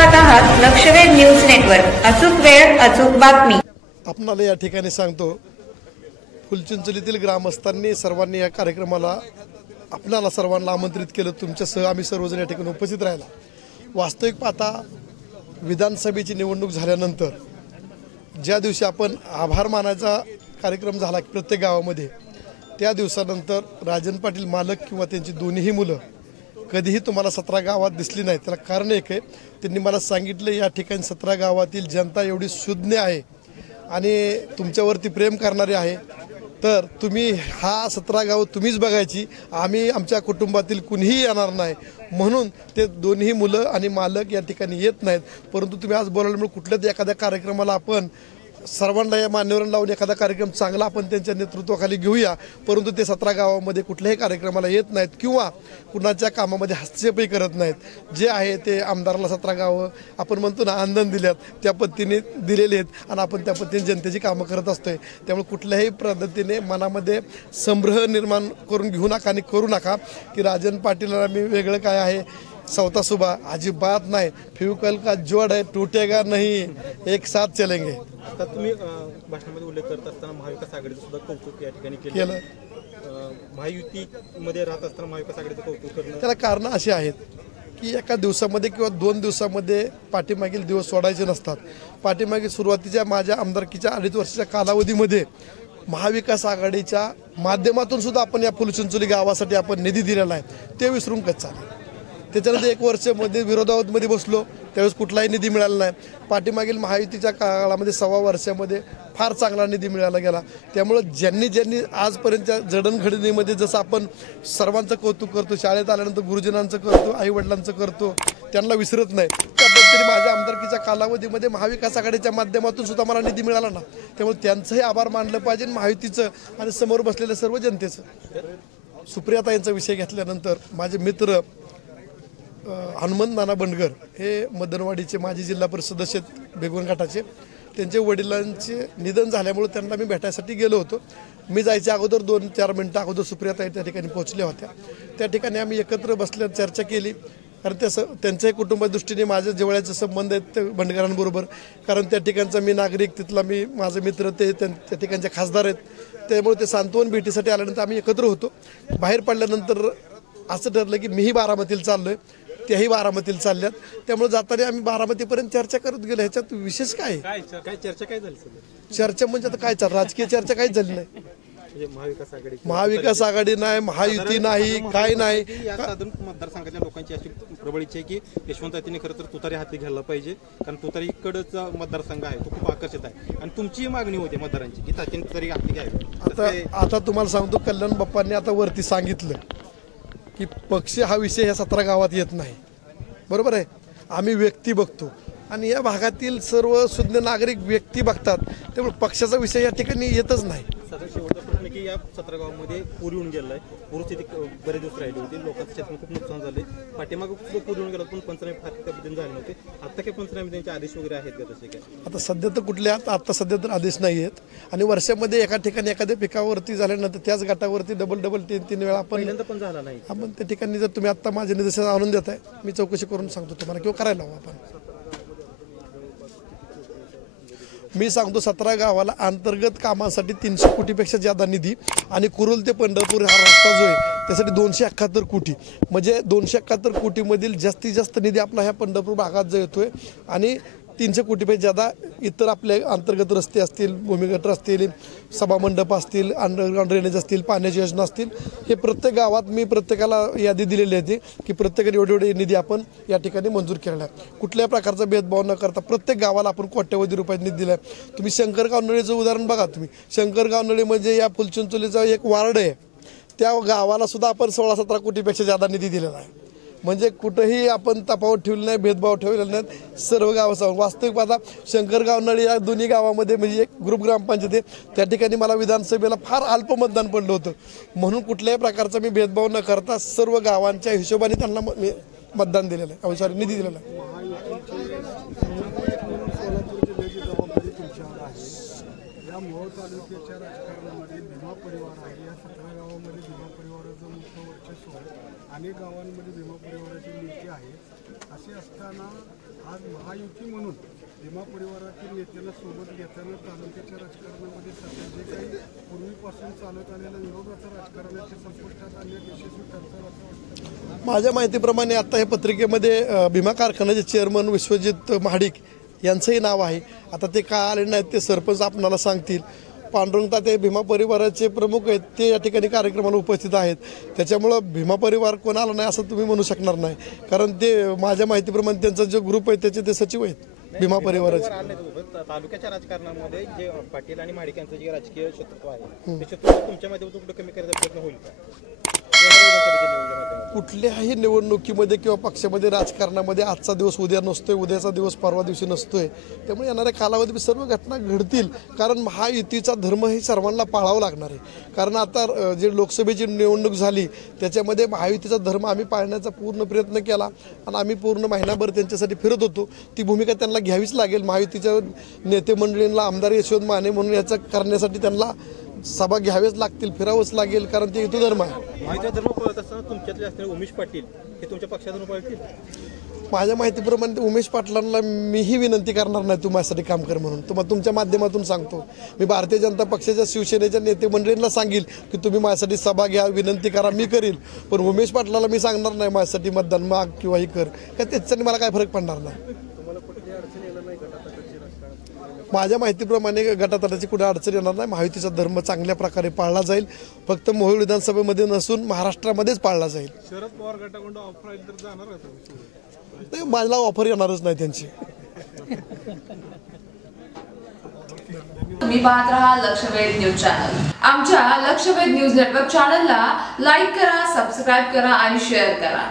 पाहत आहात लक्षवेध news network. अचूक वेळ अचूक बातमी. आपणाला या ठिकाणी सांगतो, फुलचिंचोलीतील ग्रामस्थांनी सर्वांनी या कार्यक्रमाला आपल्याला सर्वांना आमंत्रित केलं. तुमच्यासह आम्ही सर्वजण या ठिकाणी उपस्थित राहिला. वास्तविक पाहता विधानसभेची निवडणूक झाल्यानंतर ज्या दिवशी आपण आभार मानायचा कार्यक्रम झाला प्रत्येक गावामध्ये, त्या दिवसानंतर राजन पाटील मालक किंवा त्यांची दोन्हीही मुलं कधीही तुम्हाला 17 गावात दिसली नाही. त्याला कारण एक आहे, त्यांनी मला सांगितलं या ठिकाणी 17 गावातील जनता एवढी सुज्ञ आहे आणि तुमच्यावरती प्रेम करणारी आहे, तर तुम्ही हा 17 गावं तुम्हीच बघायची, आम्ही आमच्या कुटुंबातील कुणीही येणार नाही. म्हणून ते दोन्ही मुलं आणि मालक या ठिकाणी येत नाहीत. परंतु तुम्ही आज बोलावल्यामुळे कुठल्याच एखाद्या कार्यक्रमाला आपण सर्वांना या मान्यवरांना लावून एखादा कार्यक्रम चांगला आपण त्यांच्या नेतृत्वाखाली घेऊया. परंतु ते 17 गावामध्ये कुठल्याही कार्यक्रमाला येत नाहीत किंवा कुणाच्या कामामध्ये हस्तक्षेपही करत नाहीत. जे आहे ते आमदाराला 17 गावं आपण म्हणतो ना आंदन दिल्यात, त्या पद्धतीने दिलेले आहेत आणि आपण त्या पद्धतीने जनतेची कामं करत असतोय. त्यामुळे कुठल्याही पद्धतीने मनामध्ये संभ्रह निर्माण करून घेऊ नका आणि करू नका की राजन पाटीलला मी वेगळं काय आहे, सौता सुबा अजिबात नाही. फेविकॉल का जोड है टूटेगा नहीं, एक साथ चलेंगे. आता तुम्ही भाषणामध्ये उल्लेख करत असताना महाविकास आघाडीचं सुद्धा कौतुक या ठिकाणी केलं. महायुतीमध्ये राहत असताना महाविकास आघाडीचं कौतुक करणं, त्याला कारणं अशी आहेत की एका दिवसामध्ये किंवा 2 दिवसामध्ये पाठीमागील दिवस सोडायचे नसतात. पाठीमागील सुरुवातीच्या माझ्या आमदारकीच्या 2.5 वर्षाच्या कालावधीमध्ये महाविकास आघाडीच्या माध्यमातून सुद्धा आपण या फुलचिंचोली गावासाठी आपण निधी दिलेला आहे, ते विसरून कच्चा चालेल. त्याच्यानंतर 1 वर्षामध्ये विरोधामध्ये बसलो, त्यावेळेस कुठलाही निधी मिळाला नाही. पाठीमागील महायुतीच्या काळामध्ये 1.25 वर्षामध्ये फार चांगला निधी मिळाला गेला. त्यामुळं ज्यांनी आजपर्यंतच्या जडणघडणीमध्ये जसं आपण सर्वांचं कौतुक करतो, शाळेत आल्यानंतर गुरुजनांचं करतो, आईवडिलांचं करतो, त्यांना विसरत नाही, त्या पद्धतीने माझ्या आमदारकीच्या कालावधीमध्ये महाविकास आघाडीच्या माध्यमातून सुद्धा मला निधी मिळाला ना. त्यामुळे त्यांचंही आभार मानलं पाहिजे, महायुतीचं आणि समोर बसलेल्या सर्व जनतेचं. सुप्रियाता यांचा विषय घेतल्यानंतर माझे मित्र हनुमंत नाना बंडगर हे मदनवाडीचे माजी जिल्हा परिषद सदस्य बेगवन घाटाचे, त्यांच्या वडिलांचे निधन झाल्यामुळे त्यांना मी भेटायसाठी गेलो होतो. मी जायच्या अगोदर 2-4 मिनटं अगोदर सुप्रियाताई त्या ठिकाणी पोहोचल्या होत्या. त्या ठिकाणी आम्ही एकत्र बसल्या चर्चा केली, कारण त्यांच्याही कुटुंबाच्या दृष्टीने माझे जवळचे संबंध आहेत ते बंडगरांबरोबर, कारण त्या ठिकाणचा मी नागरिक, तिथला मी माझे मित्र ते त्या ठिकाणचे खासदार आहेत. त्यामुळे ते सांत्वन भेटीसाठी आल्यानंतर आम्ही एकत्र होतो. बाहेर पडल्यानंतर असं ठरलं की मीही बारामतीला चाललोय, त्याही बारामतीला चालल्यात. त्यामुळे जाताना आम्ही बारामतीपर्यंत चर्चा करत गेलो. ह्याच्यात विशेष काय चर्चा काय झाली? चर्चा म्हणजे आता काय चाल, राजकीय चर्चा काहीच झाली नाही. महाविकास आघाडी नाही, महायुती नाही, काय नाही. या साधारण मतदारसंघाच्या लोकांची अशी प्रबळ इच्छा आहे की यशवंतरावांनी खरं तर तुतारी हाती घ्यायला पाहिजे, कारण तुतारीकडचा मतदारसंघ आहे तो खूप आकर्षित आहे आणि तुमची मागणी होती मतदारांची की तात्याने तुतारी हाती घ्यावी. आता तुम्हाला सांगतो, कल्याण बाप्पांनी आता वरती सांगितलं की पक्ष हा विषय ह्या 17 गावात येत नाही. बरोबर आहे, आम्ही व्यक्ती बघतो आणि या भागातील सर्व सुज्ञ नागरिक व्यक्ती बघतात. त्यामुळे पक्षाचा विषय या ठिकाणी येतच नाही. शेवटचा प्रश्न की या 17 गावामध्ये पूर येऊन गेलाय, पूरस्थिती बरेच दिवस राहिली होती, लोकांचं शेतात खूप नुकसान झाले. पाठीमागं सुद्धा पूर येऊन गेला पण पंचनामे त्या पद्धतीने झाले नव्हते. आता काही पंचनामे त्यांचे आदेश वगैरे आहेत का तसे काय? आता सध्या तर कुठले आता सध्या तर आदेश नाही आहेत. आणि वर्षामध्ये एका ठिकाणी एखाद्या पिकावरती झाल्यानंतर त्याच गटावरती डबल 3 वेळा आपण पहिल्यांदा पण झाला नाही. आपण त्या ठिकाणी जर तुम्ही आता माझे निदर्शन आणून देताय, मी चौकशी करून सांगतो तुम्हाला किंवा करायला हवं. आपण मी सांगतो 17 गावाला अंतर्गत कामांसाठी 300 कोटीपेक्षा जादा निधी आणि कुरुल ते पंढरपूर हा रस्ता जो आहे त्यासाठी 271 कोटी, म्हणजे 271 कोटीमधील जास्तीत जास्त निधी आपला ह्या पंढरपूर भागात जो येतोय आणि 300 कोटीपेक्षा जादा इतर आपले अंतर्गत रस्ते असतील, भूमिगत असतील, सभामंडप असतील, अंडरग्राऊंड ड्रेनेज असतील, पाण्याची योजना असतील, हे प्रत्येक गावात मी प्रत्येकाला यादी दिलेली आहे की प्रत्येकाने एवढे निधी आपण या ठिकाणी मंजूर केलेला आहे. कुठल्याही प्रकारचा भेदभाव न करता प्रत्येक गावाला आपण कोट्यवधी रुपयात निधी दिला आहे. तुम्ही शंकरगाव नळीचं उदाहरण बघा. तुम्ही शंकरगाव नळी म्हणजे या फुलचिंचोलीचा एक वार्ड आहे, त्या गावाला सुद्धा आपण 16-17 कोटीपेक्षा जादा निधी दिलेला आहे. म्हणजे कुठंही आपण तफावत ठेवली नाही, भेदभाव ठेवलेला नाही, सर्व गावासमोर. वास्तविक पाहता शंकरगाव नळी या दोन्ही गावामध्ये म्हणजे एक ग्रुप ग्रामपंचायत आहे, त्या ठिकाणी मला विधानसभेला फार अल्प मतदान पडलं होतं. म्हणून कुठल्याही प्रकारचा मी भेदभाव न करता सर्व गावांच्या हिशोबाने त्यांना मतदान दिलेलं आहे, सॉरी निधी दिलेला आहे. मोहोळ तालुक्याच्या राजकारणामध्ये भीमा परिवार आहे. या 17 गावामध्ये भीमा परिवाराचं मोठं वर्चस्व आहे. अनेक गावांमध्ये भीमा परिवाराचे नेते आहेत. असे असताना आज महायुती म्हणून भीमा परिवारातील नेत्यांना सोबत घेताना तालुक्याच्या राजकारणामध्ये सध्या जे काही पूर्वीपासून चालत आलेलं विरोधाचं राजकारण आहे ते संपुष्टात आणण्यात यशस्वी ठरतात असं वाटतं. माझ्या माहितीप्रमाणे आता हे पत्रिकेमध्ये भीमा कारखान्याचे चेअरमन विश्वजित महाडिक यांचंही नाव आहे. आता ते का आले नाहीत ते सरपंच आपणाला सांगतील. पांडुरंग ताते भीमा परिवाराचे प्रमुख आहेत, ते या ठिकाणी कार्यक्रमाला उपस्थित आहेत. त्याच्यामुळं भीमा परिवार कोणाला नाही असं तुम्ही म्हणू शकणार नाही, कारण ते माझ्या माहितीप्रमाणे त्यांचा जो ग्रुप आहे त्याचे ते सचिव आहेत भीमा परिवाराचे. तालुक्याच्या राजकारणामध्ये जे पाटील आणि महाडिक यांचं जे राजकीय शत्रुत्व आहे ते शत्रुत्व तुमच्या माध्यमातून कुठे कमी करायचा प्रयत्न होईल का? कुठल्याही निवडणुकीमध्ये किंवा पक्षामध्ये राजकारणामध्ये आजचा दिवस उद्या नसतोय, उद्याचा दिवस परवा दिवशी नसतोय. त्यामुळे येणाऱ्या कालावधीत सर्व घटना घडतील, कारण महायुतीचा धर्म हे सर्वांना पाळावा लागणार आहे. कारण आता जे लोकसभेची निवडणूक झाली त्याच्यामध्ये महायुतीचा धर्म आम्ही पाळण्याचा पूर्ण प्रयत्न केला आणि आम्ही पूर्ण महिनाभर त्यांच्यासाठी फिरत होतो. ती भूमिका त्यांना घ्यावीच लागेल. महायुतीच्या नेते मंडळींना आमदार यशवंत माने म्हणून याचं करण्यासाठी त्यांना सभा घ्यावेच लागतील, फिरावंच लागेल, कारण ते हिंदू धर्म आहे. महायुतीचा धर्म पळत असताना तुमच्यातले असणारे उमेश पाटील हे तुमच्या पक्षाचा धर्म पळतील? माझ्या माहितीप्रमाणे उमेश पाटलांना मीही विनंती करणार नाही तू माझ्यासाठी काम कर म्हणून. तुम्हाला तुमच्या माध्यमातून सांगतो, मी भारतीय जनता पक्षाच्या शिवसेनेच्या नेते मंडळींना सांगेल की तुम्ही माझ्यासाठी सभा घ्या, विनंती करा, मी करील. पण उमेश पाटलाला मी सांगणार नाही माझ्यासाठी मतदान माग किंवा ही कर, का त्याच्याने मला काय फरक पडणार नाही. माझ्या माहितीप्रमाणे गटातटाची कुठे अडचण येणार नाही. महायुतीचा धर्म चांगल्या प्रकारे पाळला जाईल. फक्त मोहोळ विधानसभेमध्ये नसून महाराष्ट्रामध्येच पाळला जाईल. शरद पवार गटाकडून ऑफर तर जाणार नाही, मला ऑफर येणारच नाही त्यांची. तुम्ही पाहत रहा लक्षवेध न्यूज चॅनल. आमच्या लक्षवेध न्यूज नेटवर्क चॅनलला लाईक करा, सबस्क्राईब करा आणि शेअर करा.